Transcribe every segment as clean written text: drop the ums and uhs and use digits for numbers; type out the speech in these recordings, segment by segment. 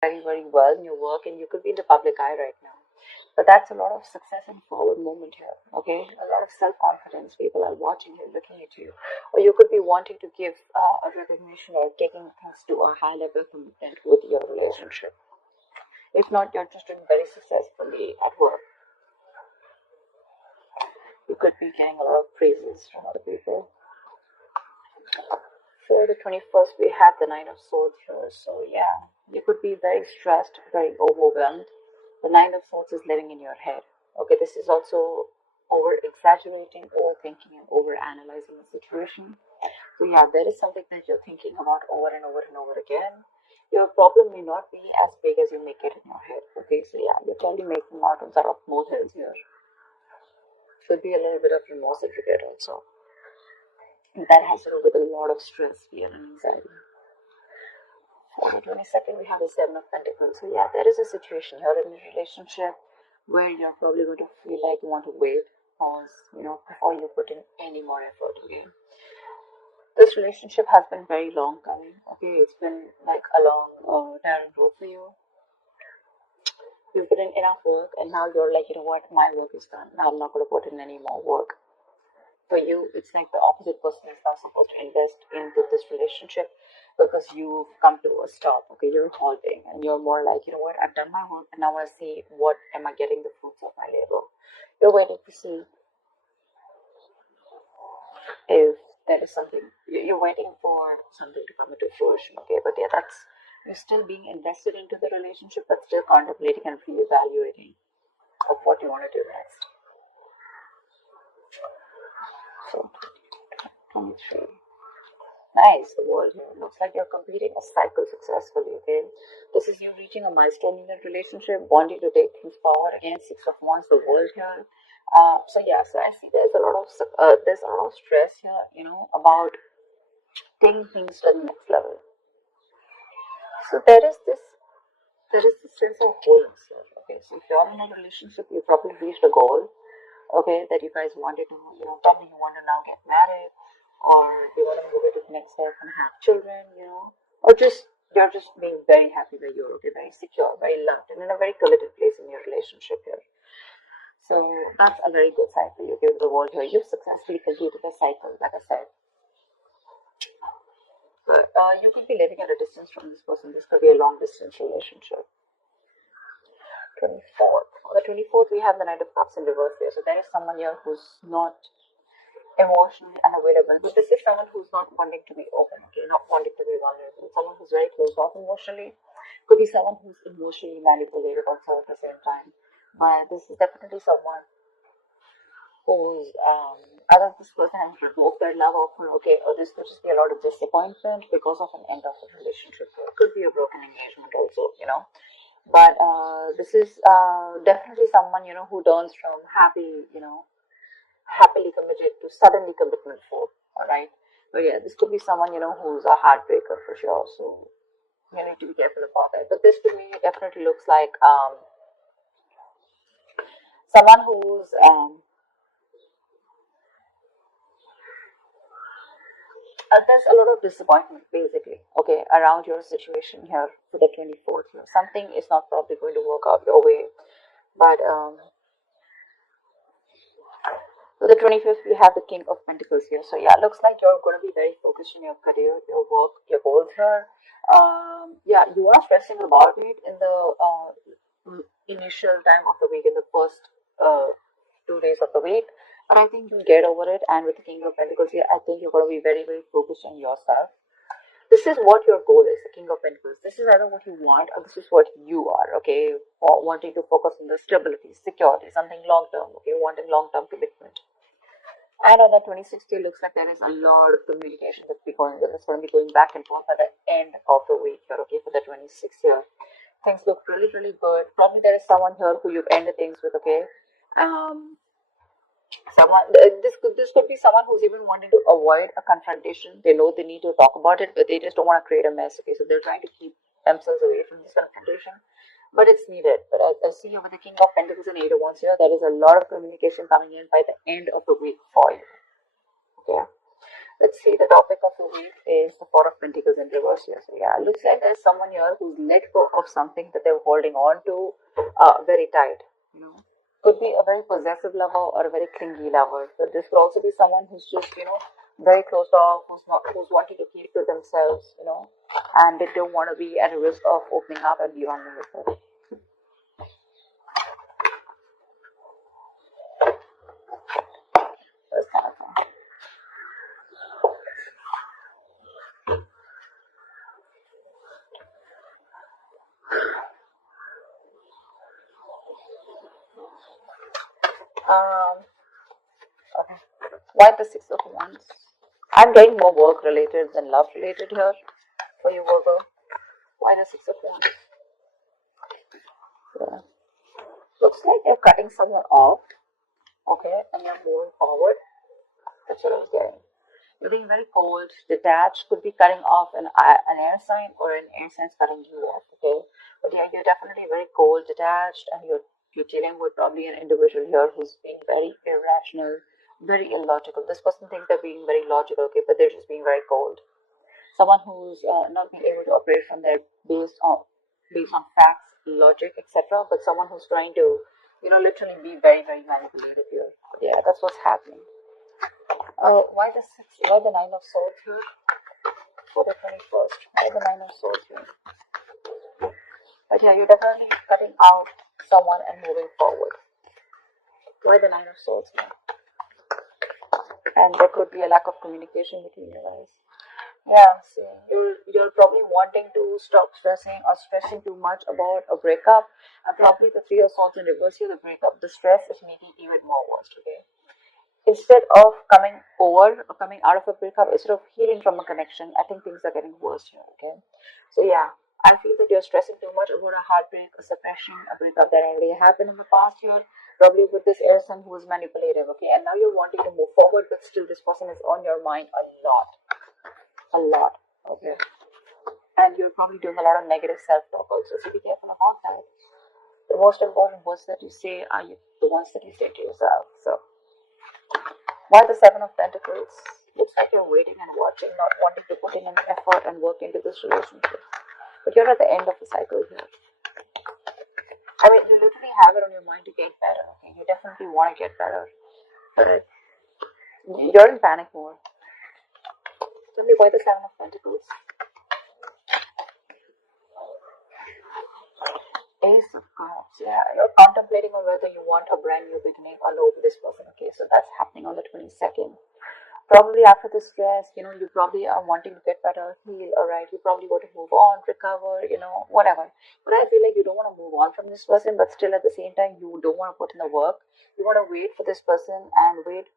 very, very well in your work, and you could be in the public eye right now. But that's a lot of success and forward movement here, okay? A lot of self confidence. People are watching you, looking at you. Or you could be wanting to give a recognition or taking things to a high level commitment with your relationship. If not, you're just doing very successfully at work. You could be getting a lot of praises from other people. For the 21st, we have the Nine of Swords here. So, yeah, you could be very stressed, very overwhelmed. The Nine of Swords is living in your head. Okay, this is also over exaggerating, overthinking, and over analyzing the situation. So, yeah, there is something that you're thinking about over and over and over again. Your problem may not be as big as you make it in your head. Okay, so yeah, you're probably making mountains out of molehills here. Could be a little bit of remorse and regret also. That has to do with a lot of stress, fear, and anxiety. On the 22nd, we have the Seven of Pentacles. So, yeah, there is a situation here in a relationship where you're probably going to feel like you want to wait, pause, before you put in any more effort again. This relationship has been very long coming, okay? It's been like a long, narrow road for you. You put in enough work, and now you're like, you know what, my work is done. Now I'm not going to put in any more work. For you, it's like the opposite person is now supposed to invest into this relationship because you've come to a stop. Okay, you're halting, and you're more like, you know what, I've done my work, and now I see what am I getting the fruits of my labor. You're waiting to see if there is something. You're waiting for something to come into fruition. Okay, but yeah, that's you're still being invested into the relationship, but still contemplating and reevaluating of what you want to do next. So, 23. Nice, the world here. Looks like you're completing a cycle successfully, okay? This is you reaching a milestone in your relationship, wanting to take things forward. Again, Six of Wands, the world here. So yeah, so I see there's a lot of stress here, about taking things to the next level. So there is this sense of wholeness here. Okay, so if you're in a relationship, you probably reached a goal, okay, that you guys wanted to, probably you want to now get married, or you want to move it to the next step and have children, or just you're just being very happy that you're okay, very secure, very loved, and in a very committed place in your relationship here. So that's a very good side for you. Give the world here. You've successfully completed a cycle, like I said. But you could be living at a distance from this person. This could be a long distance relationship. 24th. On the 24th, we have the Knight of Cups in reverse here. So there is someone here who's not emotionally unavailable, but this is someone who's not wanting to be open, okay, not wanting to be vulnerable. Someone who's very closed off emotionally. Could be someone who's emotionally manipulated also at the same time. But this is definitely someone who's either this person has revoked their love offer, okay, or this could just be a lot of disappointment because of an end of the relationship. It could be a broken engagement also. But this is definitely someone who turns from happily committed to suddenly commitment for. All right, but yeah, this could be someone who's a heartbreaker for sure. So you need to be careful about that. But this to me definitely looks like someone who's there's a lot of disappointment basically, okay, around your situation here for the 24th here. Something is not probably going to work out your way, but for the 25th, we have the King of Pentacles here. So yeah, looks like you're going to be very focused on your career, your work, your goals here. Yeah, you are stressing about it in the initial time of the week, in the first 2 days of the week. But I think you'll get over it. And with the King of Pentacles here, I think you're going to be very, very focused on yourself. This is what your goal is, the King of Pentacles. This is either what you want or this is what you are, okay? Or wanting to focus on the stability, security, something long term, okay? Wanting long term commitment. And on the 26th, it looks like there is a lot of communication that's going to be going back and forth at the end of the week here, okay, for the 26th year. Things look really, really good. Probably there is someone here who you've ended things with, okay? This could be someone who's even wanting to avoid a confrontation. They know they need to talk about it, but they just don't want to create a mess, okay? So they're trying to keep themselves away from this confrontation. But it's needed. But I see over the King of Pentacles and Eight of Wands here, there is a lot of communication coming in by the end of the week for you. Okay. Let's see the topic of the is the Four of Pentacles in reverse here. So yeah, looks like there's someone here who's let go of something that they were holding on to very tight. You know, could be a very possessive lover or a very clingy lover. But this could also be someone who's just very closed off, who's wanting to keep to themselves. And they don't want to be at a risk of opening up and be vulnerable. That's kind of fun. Um, okay. Why the Six of Wands? I'm getting more work related than love related here for you, Virgo. Why the Six of Wands? Yeah. Looks like you're cutting someone off, okay, and you're moving forward. That's what I was getting. You're being very cold, detached, could be cutting off an air sign or an air sign's cutting you off, okay? But yeah, you're definitely very cold, detached, and you're dealing with probably an individual here who's being very irrational, very illogical. This person thinks they're being very logical, okay, but they're just being very cold. Someone who's not being able to operate from their based on facts, logic, etc. But someone who's trying to, literally be very, very manipulative here. But yeah, that's what's happening. Why the Nine of Swords here for the 21st? Why the Nine of Swords here? But yeah, you're definitely cutting out someone and moving forward. Why the Nine of Swords here? And there could be a lack of communication between you guys. Yeah, see, you're probably wanting to stop stressing or stressing too much about a breakup. And probably the Three of Swords in reverse here, the breakup, the stress is making it even more worse, okay? Instead of coming over or coming out of a breakup, instead of healing from a connection, I think things are getting worse here, okay? So yeah, I feel that you're stressing too much about a heartbreak, a separation, a breakup that already happened in the past year, probably with this person who was manipulative, okay? And now you're wanting to move forward, but still this person is on your mind a lot, okay? And you're probably doing a lot of negative self-talk also, so be careful about that. The most important words that you say are the ones that you say to yourself. So why the Seven of Pentacles? Looks like you're waiting and watching, not wanting to put in an effort and work into this relationship. But you're at the end of the cycle here. I mean, you literally have it on your mind to get better. Okay? You definitely want to get better. But you're in panic mode. Tell me why the Seven of Pentacles? Ace of Cups. Yeah, you're contemplating on whether you want a brand new beginning or no with this person. Okay, so that's happening on the 22nd. Probably after the stress, you probably are wanting to get better, heal, alright. You probably want to move on, recover, whatever. But I feel like you don't want to move on from this person, but still at the same time, you don't want to put in the work. You want to wait for this person and wait.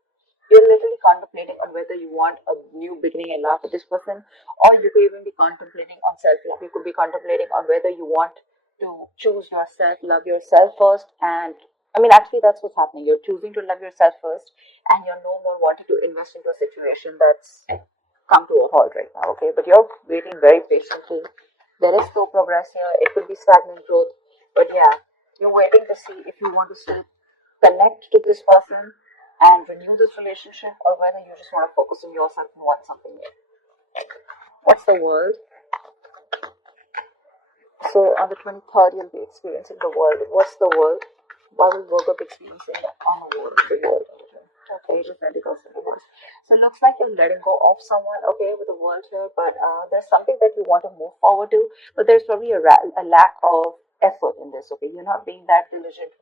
You're literally contemplating on whether you want a new beginning in love with this person, or you could even be contemplating on self love. You could be contemplating on whether you want to choose yourself, love yourself first, and I mean, actually, that's what's happening. You're choosing to love yourself first, and you're no more wanting to invest into a situation that's come to a halt right now, okay? But you're waiting very patiently. There is slow progress here. It could be stagnant growth, but yeah, you're waiting to see if you want to still connect to this person and renew this relationship, or whether you just want to focus on yourself and want something new. What's the world? So on the 23rd, you'll be experiencing the world. What's the world? What will Virgo be experiencing on the world? The world. Page of Pentacles in reverse. So it looks like you're letting go of someone, okay, with the world here, but there's something that you want to move forward to, but there's probably a lack of effort in this, okay? You're not being that diligent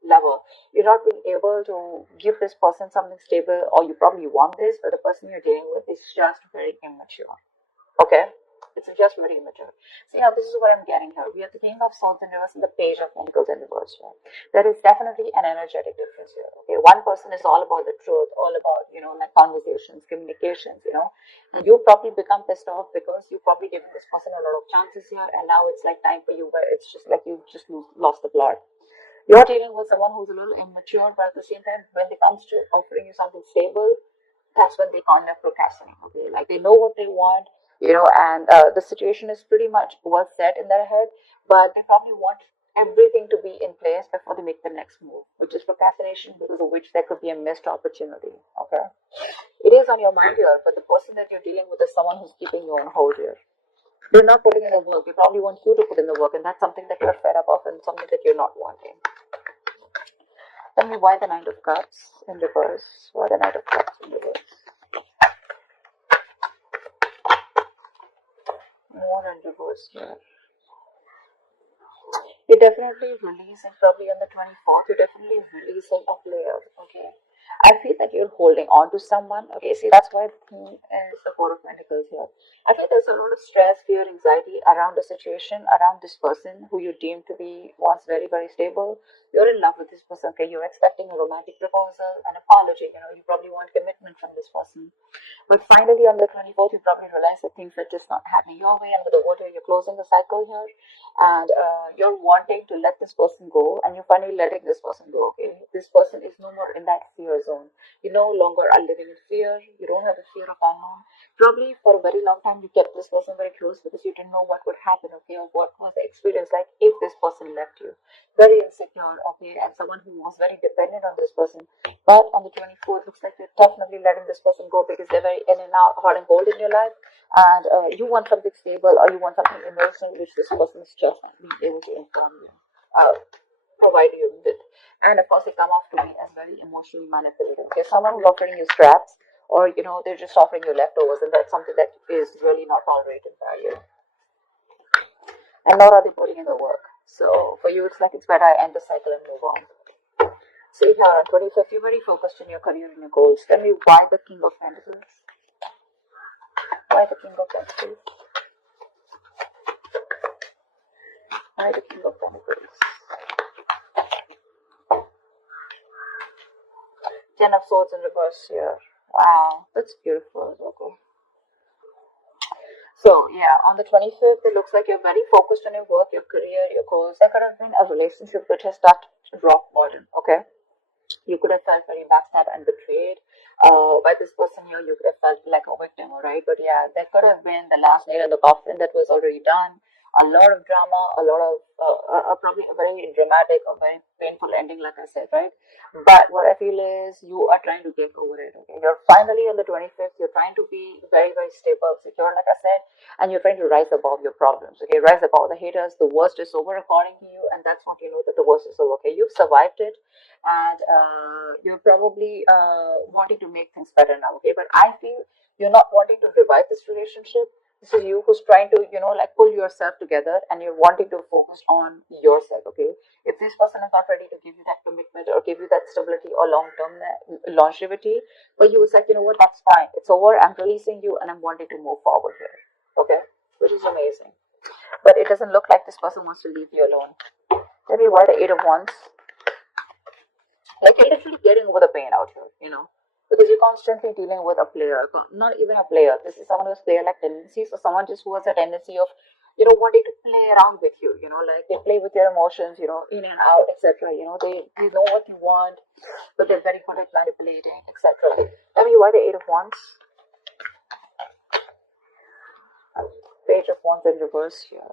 lover. You're not being able to give this person something stable, or you probably want this, but the person you're dealing with is just very immature. Okay? It's just very immature. So yeah, this is what I'm getting here. We have the King of Swords in reverse and the Page of Pentacles in reverse here. There is definitely an energetic difference here. Okay, one person is all about the truth, all about like conversations, communications. And you probably become pissed off because you probably given this person a lot of chances here, and now it's like time for you where it's just like you just lost the plot. You're dealing with someone who's a little immature, but at the same time, when it comes to offering you something stable, that's when they kind of procrastinate. Okay, like they know what they want, and the situation is pretty much well set in their head, but they probably want everything to be in place before they make the next move, which is procrastination, because of which there could be a missed opportunity. Okay, it is on your mind here, but the person that you're dealing with is someone who's keeping you on hold here. They're not putting in the work. They probably want you to put in the work, and that's something that you're fed up of and something that you're not wanting. Tell me why the Knight of Cups in reverse. Why the Knight of Cups in reverse? More in reverse here. You're definitely releasing, probably on the 24th, you're definitely releasing a player, okay? I feel that you're holding on to someone, okay? See, that's why the theme is the Four of Pentacles here. I feel there's a lot of stress, fear, anxiety around the situation, around this person who you deem to be once very, very stable. You're in love with this person, okay? You're expecting a romantic proposal, an apology, you probably want commitment from this person. But finally, on the 24th, you probably realize that things are just not happening your way under the water. You're closing the cycle here, and you're wanting to let this person go, and you're finally letting this person go. Okay, this person is no more in that fear zone. You no longer are living in fear. You don't have a fear of unknown. Probably for a very long time, you kept this person very close because you didn't know what would happen. Okay, or what was the experience like if this person left you. Very insecure. Okay, and someone who was very dependent on this person. But on the 24th, looks like you're definitely letting this person go because they're very in and out, hot and cold in your life, and you want something stable or you want something emotional, which this person is just not being able to inform you, provide you with. And of course, they come off to me as very emotionally manipulative. There's someone who's offering you scraps, or they're just offering you leftovers, and that's something that is really not tolerated by you. And nor are they putting in the work. So for you, it's like it's better I end the cycle and move on. So here on 25th, you're very focused on your career and your goals. Tell me why the King of Pentacles? Why the King of Pentacles? Why the King of Pentacles? Ten of Swords in reverse here. Wow, that's beautiful. Okay. So yeah, on the 25th, it looks like you're very focused on your work, your career, your goals. There could have been a relationship which has touched rock bottom. Okay. You could have felt very backstabbed and betrayed by this person here. You could have felt like a victim, right? But yeah, there could have been the last nail in the coffin that was already done. A lot of drama, a lot of probably a very dramatic or very painful ending, like I said, right? But what I feel is you are trying to get over it. Okay, you're finally on the 25th. You're trying to be very, very stable, secure, like I said, and you're trying to rise above your problems. Okay, rise above the haters. The worst is over, according to you, and that's what you know that the worst is over. Okay, you've survived it, and you're probably wanting to make things better now. Okay, but I feel you're not wanting to revive this relationship. This is you who's trying to like pull yourself together, and you're wanting to focus on yourself. Okay, if this person is not ready to give you that commitment or give you that stability or long-term longevity, but you was like, what, that's fine, it's over, I'm releasing you and I'm wanting to move forward here. Okay, which is amazing. But it doesn't look like this person wants to leave you alone. Tell me why the Eight of Wands. Like you're literally getting over the pain out here, because you're constantly dealing with a player, not even a player. This is someone who's player-like tendencies, or someone just who has a tendency of, wanting to play around with you, like they play with your emotions, in and out, etc. They know what you want, but they're very good at manipulating, etc. Tell me why the Eight of Wands. Page of Wands in reverse here.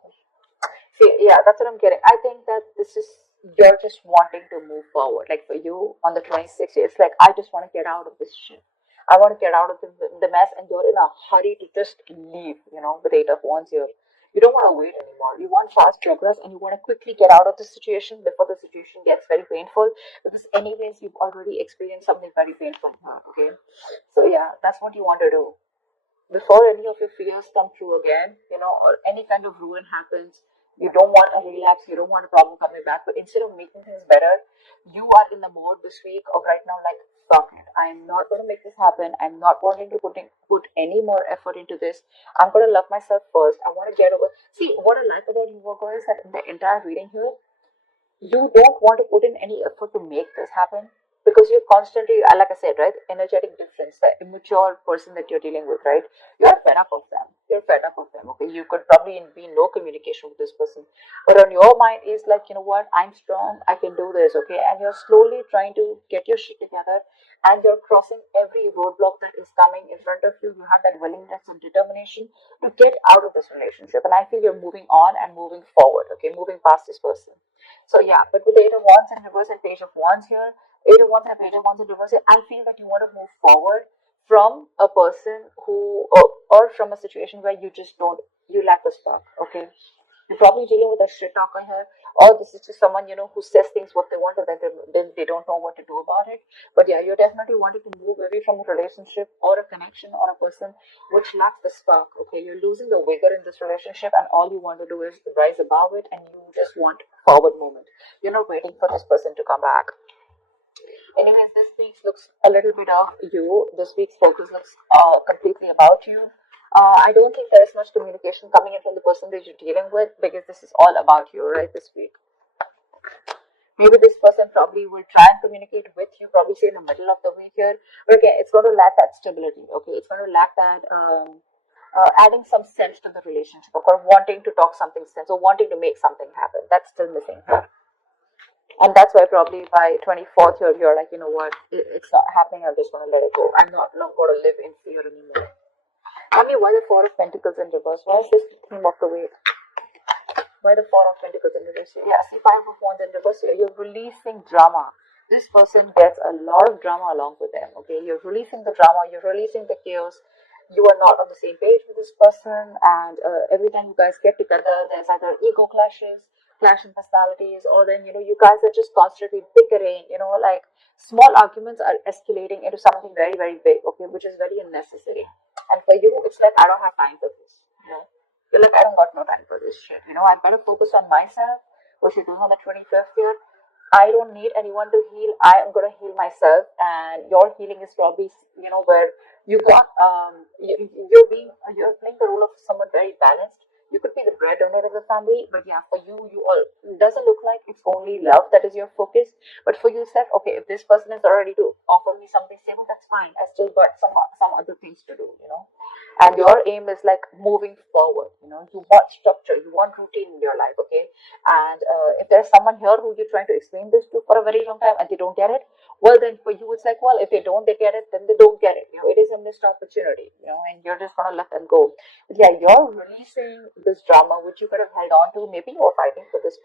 See, yeah, that's what I'm getting. I think that this is you're just wanting to move forward. Like for you on the 26th, it's like I just want to get out of this shit. I want to get out of the mess, and you're in a hurry to just leave. With Eight of Wands here. You don't want to wait anymore. You want fast progress, and you want to quickly get out of the situation before the situation gets very painful. Because anyways, you've already experienced something very painful here. Okay, so yeah, that's what you want to do before any of your fears come true again, or any kind of ruin happens. You don't want a relapse, you don't want a problem coming back, but instead of making things better, you are in the mode this week of right now, like, fuck it. I'm not going to make this happen. I'm not wanting to put any more effort into this. I'm going to love myself first. I want to get over. See, what I like about you, Virgo, is that in the entire reading here, you don't want to put in any effort to make this happen. because you're constantly, like I said, right, energetic difference, the immature person that you're dealing with, right? You're fed up of them. You're fed up of them. Okay, you could probably be in no communication with this person, but on your mind is like, you know what, I'm strong, I can do this. Okay, and you're slowly trying to get your shit together, and you're crossing every roadblock that is coming in front of you. You have that willingness and determination to get out of this relationship, and I feel you're moving on and moving forward. Okay, moving past this person. So yeah, but with the Eight of Wands in reverse and Page of Wands here, Eight of Wands and Page of Wands in reverse here, I feel that you want to move forward from a person who, or from a situation where you just don't, you lack the spark. Okay, you're probably dealing with a shit talker here, or this is just someone, you know, who says things what they want and then they don't know what to do about it. But yeah, you're definitely wanting to move away from a relationship or a connection or a person which lacks the spark. Okay, you're losing the vigor in this relationship, and all you want to do is rise above it, and you just want forward movement. You're not waiting for this person to come back. Anyways, this week looks a little bit of you. This week's focus looks completely about you. I don't think there is much communication coming in from the person that you're dealing with, because this is all about you, right? This week, maybe this person probably will try and communicate with you, probably say in the middle of the week here. But again, it's going to lack that stability. Okay, it's going to lack that adding some sense to the relationship, or wanting to talk something sense, or wanting to make something happen. That's still missing. And that's why probably by 24th you're like, you know what, it's not happening, I'm just going to let it go. I'm not going to live in fear anymore. I mean, why the Four of Pentacles in reverse? Why is this the theme of the week? Why the Four of Pentacles in reverse? Yeah, see, Five of Wands in reverse here. You're releasing drama. This person gets a lot of drama along with them, okay? You're releasing the drama, you're releasing the chaos. You are not on the same page with this person, and every time you guys get together, there's either ego clashes, clash in personalities, or then, you know, you guys are just constantly bickering, you know, like small arguments are escalating into something very, very big, okay, which is very unnecessary. And for you, it's like, I don't have time for this, you know. You're like, I don't got no time for this shit, you know, I better focus on myself. What you're doing on the 25th here, I don't need anyone to heal. I am gonna heal myself, and your healing is probably, you know, where you got you're playing the role of someone very balanced. You could be the breadwinner of the family, but yeah, for you, you all, it doesn't look like it's only love that is your focus. But for you, it's like, okay, if this person is already to offer me something stable, that's fine. I still got some other things to do, you know. And your aim is like moving forward. You know, you want structure, you want routine in your life, okay. And if there's someone here who you're trying to explain this to for a very long time and they don't get it, well, then for you, it's like, well, if they get it, then they don't get it. You know, it is a missed opportunity, you know, and you're just gonna let them go. But yeah, you're releasing this drama which you could have held on to. Maybe you're fighting for this